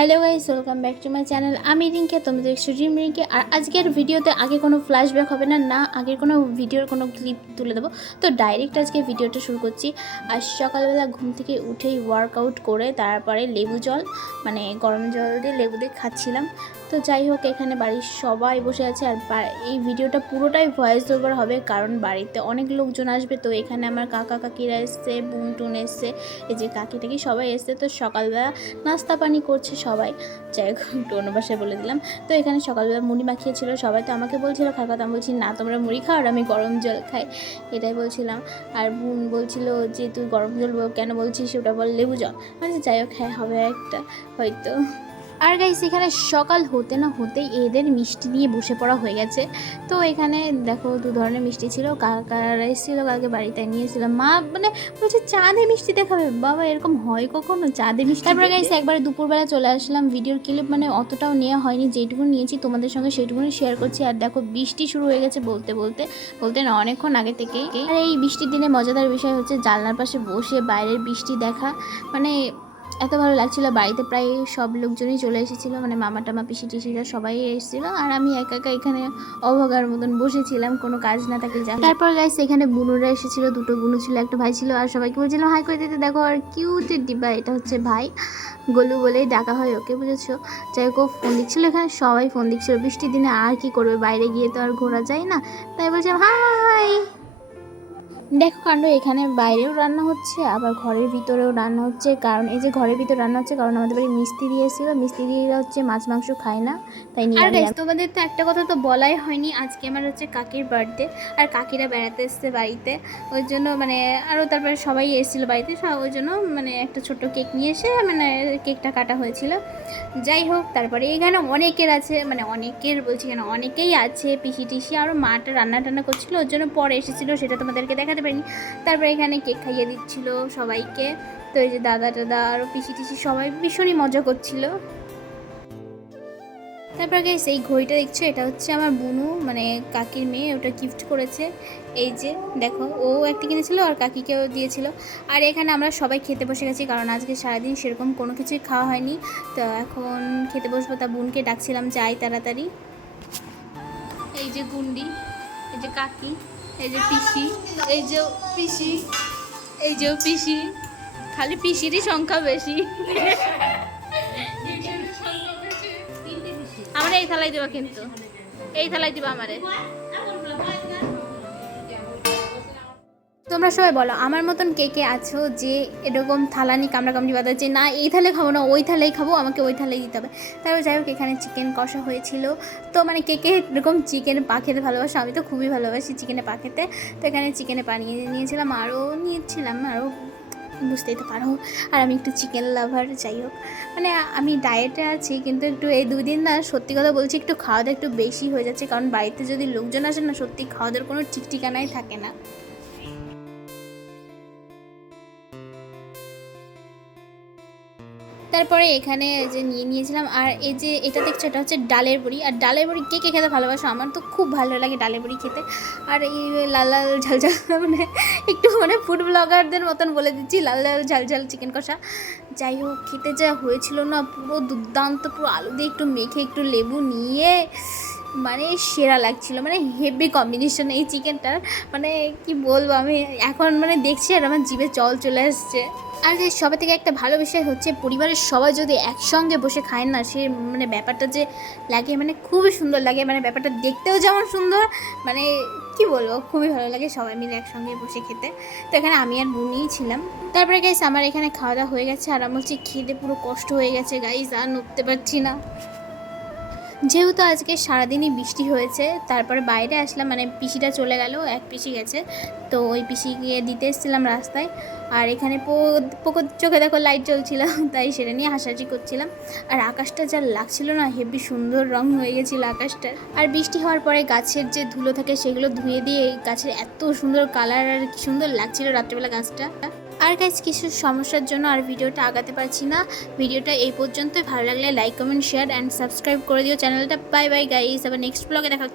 Hello guys, welcome back to my channel. আমি রিঙ্কে তোমরা দেখছ ড্রিম রিঙ্কে। আর আজকের ভিডিওতে আগে কোনো ফ্ল্যাশব্যাক হবে না না আগের কোনো ভিডিওর কোনো ক্লিপ তুলে দেবো। তো ডাইরেক্ট আজকে ভিডিওটা শুরু করছি। আর সকালবেলা ঘুম থেকে উঠেই ওয়ার্কআউট করে তারপরে লেবু জল মানে গরম জল দিয়ে লেবু দিয়ে খাচ্ছিলাম। তো যাই হোক, এখানে বাড়ির সবাই বসে আছে আর এই ভিডিওটা পুরোটাই ভয়েস ওভার হবে কারণ বাড়িতে অনেক লোকজন আসবে। তো এখানে আমার কাকা কাকিরা এসছে বোন টুন এসছে, এই যে কাকি টাকি সবাই এসছে। তো সকালবেলা নাস্তা পানি করছে সবাই। যাই হোক অন্য বলে দিলাম। তো এখানে সকালবেলা মুড়ি মাখিয়েছিল সবাই। তো আমাকে বলছিল খাওয়ার কথা। আমি বলছি, না, তোমরা মুড়ি খাও আর আমি গরম জল খাই। এটাই বলছিলাম। আর বোন বলছিল যে, তুই গরম জল কেন বলছিস? ওটা বল, লেবু জল। মানে যাই হোক হ্যাঁ হবে একটা। হয়তো। আর গাইস এখানে সকাল হতে না হতেই এদের মিষ্টি নিয়ে বসে পড়া হয়ে গেছে। তো এখানে দেখো দু ধরনের মিষ্টি ছিল। কাকারা এসেছিল কালকে বাড়িতে নিয়েছিলাম মা মানে বলছে চাঁদে মিষ্টি দেখাবে? বাবা এরকম হয় কখনো? চাঁদে মিষ্টি তারপরে গাইস একবারে দুপুরবেলা চলে আসলাম। ভিডিওর ক্লিপ মানে অতটাও নেওয়া হয়নি। যেটুকু নিয়েছি তোমাদের সঙ্গে সেটুকুনি শেয়ার করছি। আর দেখো বৃষ্টি শুরু হয়ে গেছে বলতে বলতে বলতে না অনেকক্ষণ আগে থেকেই। আর এই বৃষ্টির দিনে মজাদার বিষয় হচ্ছে জানলার পাশে বসে বাইরের বৃষ্টি দেখা। মানে এত ভালো লাগছিল। বাড়িতে প্রায় সব লোকজনই চলে এসেছিল। মানে মামা টামা, পিসি টিসিরা সবাই এসেছিল। আর আমি একা একা এখানে অভাগার মতন বসেছিলাম। কোনো কাজ না থাকে, যা তারপর গাইস এখানে বুনুরা এসেছিল। দুটো বুনু ছিল, একটা ভাই ছিল। আর সবাইকে বলছিলাম হাই করে দিতে দেখো, আর কিউটের ডিব্বা। এটা হচ্ছে ভাই। গলু বলেই ডাকা হয় ওকে, বুঝেছ? যাই হোক, ও ফোন দিচ্ছিল এখানে। সবাই ফোন দিচ্ছিল। বৃষ্টির দিনে আর কি করবে? বাইরে গিয়ে তো আর ঘোরা যায় না। তাই বলছিলাম হাই দেখো কাণ্ড এখানে বাইরেও রান্না হচ্ছে আবার ঘরের ভিতরেও রান্না হচ্ছে। কারণ এই যে ঘরের ভিতরে রান্না হচ্ছে কারণ আমাদের বাড়ি মিস্ত্রি এসেছিল মিস্ত্রিরা হচ্ছে মাছ মাংস খায় না তাই নিয়ে আর তোমাদের তো একটা কথা তো বলাই হয়নি আজকে আমার হচ্ছে কাকির বার্থডে আর কাকিরা বেড়াতে এসছে বাড়িতে। ওই জন্য মানে আরও তারপরে সবাই এসেছিল বাড়িতে সব- ওই জন্য মানে একটা ছোট্ট কেক নিয়ে এসে মানে কেকটা কাটা হয়েছিল। যাই হোক তারপরে এখানে অনেকের আছে মানে অনেকের বলছি কেন অনেকেই আছে পিসি টিসি আরও মাটা রান্না টান্না করছিল ওর জন্য পরে এসেছিল সেটা তোমাদেরকে দেখাতে পারিনি তারপরে এখানে কেক খাইয়ে দিচ্ছিল সবাইকে। তো এই যে দাদা টাদা আরও পিসি টিসি সবাই ভীষণই মজা করছিল। তারপর গেস এই ঘড়িটা দেখছ? এটা হচ্ছে আমার বুনু মানে কাকির মেয়ে, ওটা গিফট করেছে। এই যে, দেখো, ও একটা কিনেছিল আর কাকিকেও দিয়েছিল। আর এখানে আমরা সবাই খেতে বসে গেছি, কারণ আজকে সারাদিন সেরকম কোনো কিছুই খাওয়া হয়নি। তো এখন খেতে বসবো, তা বোনকে ডাকছিলাম, যাই তাড়াতাড়ি। এই যে গুন্ডি, এই যে কাকি। এই যে পিসি, এই যে পিসি, এই যে পিসি। খালি পিসিরই সংখ্যা বেশি। আমার এই থালাই দেবা কিন্তু। এই থালাই দিবা আমারে। তোমরা সবাই বলো, আমার মতন কে কে আছো যে এরকম থালানি কামড়া কামড়ি বাঁধা যে না, এই থালে খাব না, ওই থালেই খাব, আমাকে ওই থালেই দিতে হবে। তারপর যাই হোক, এখানে চিকেন কষা হয়েছিল। তো মানে কে কে এরকম চিকেন পা খেতে ভালোবাসে? আমি তো খুবই ভালোবাসি চিকেনে পা খেতে। তো এখানে চিকেনে পা নিয়ে নিয়েছিলাম, আরও নিয়েছিলাম, আরও বুঝতেই তো পারো। আর আমি একটু চিকেন লাভার যাই হোক। মানে আমি ডায়েটে আছি, কিন্তু একটু এই দুদিন না, সত্যি কথা বলছি, একটু খাওয়া দাওয়া একটু বেশি হয়ে যাচ্ছে। কারণ বাড়িতে যদি লোকজন আসে না, সত্যি খাওয়া দাওয়ার কোনো ঠিক ঠিকানাই থাকে না। তারপরে এখানে যে নিয়ে নিয়েছিলাম, আর এই যে এটা দেখছ, এটা হচ্ছে ডালের বড়ি। আর ডালের বড়ি কে কে খেতে ভালোবাসো? আমার তো খুব ভালো লাগে ডালের বড়ি খেতে। আর এই লাল লাল ঝাল ঝাল মানে একটু মানে ফুড ব্লগারদের মতন বলে দিচ্ছি, লাল লাল ঝাল ঝাল চিকেন কষা। যাই হোক, খেতে যা হয়েছিল না, পুরো দুর্দান্ত, পুরো আলু দিয়ে একটু মেখে একটু লেবু নিয়ে মানে সেরা লাগছিল মানে হেভি কম্বিনেশন এই চিকেনটার মানে কি বলব, আমি এখন মানে দেখছি আর আমার জিভে জল চলে আসছে। আর যে সবার থেকে একটা ভালো বিষয় হচ্ছে, পরিবারের সবাই যদি একসঙ্গে বসে খায় না, সে মানে ব্যাপারটা যে লাগে মানে খুবই সুন্দর লাগে মানে ব্যাপারটা দেখতেও যেমন সুন্দর মানে কি বলব, খুবই ভালো লাগে সবাই মিলে একসঙ্গে বসে খেতে। তো এখানে আমি আর বুনিই ছিলাম। তারপরে গাইস আমার এখানে খাওয়া দাওয়া হয়ে গেছে, আর আমার হচ্ছে খেতে পুরো কষ্ট হয়ে গেছে গাইস আর নড়তে পারছি না। যেহেতু আজকে সারাদিনই বৃষ্টি হয়েছে, তারপরে বাইরে আসলাম মানে পিসিটা চলে গেল, এক পিসি গেছে। তো ওই পিসি গিয়ে দিতে এসেছিলাম রাস্তায়। আর এখানে পো- পোকোর চোখে দেখো লাইট জ্বলছিল, তাই সেটা নিয়ে হাসাহাসি করছিলাম। আর আকাশটা যা লাগছিল না হেভি সুন্দর রং হয়ে গেছিল আকাশটা। আর বৃষ্টি হওয়ার পরে গাছের যে ধুলো থাকে, সেগুলো ধুয়ে দিয়ে গাছের এত সুন্দর কালার আর সুন্দর লাগছিল রাত্রেবেলা গাছটা। আর গাইজ কিছু সমস্যার জন্য আর ভিডিওটা আগাতে পারছি না। ভিডিওটা এই পর্যন্তই। ভালো লাগলে like comment share and subscribe করে দিও। চ্যানেলটা বাই বাই গাইজ আবার নেক্সট ব্লগে দেখা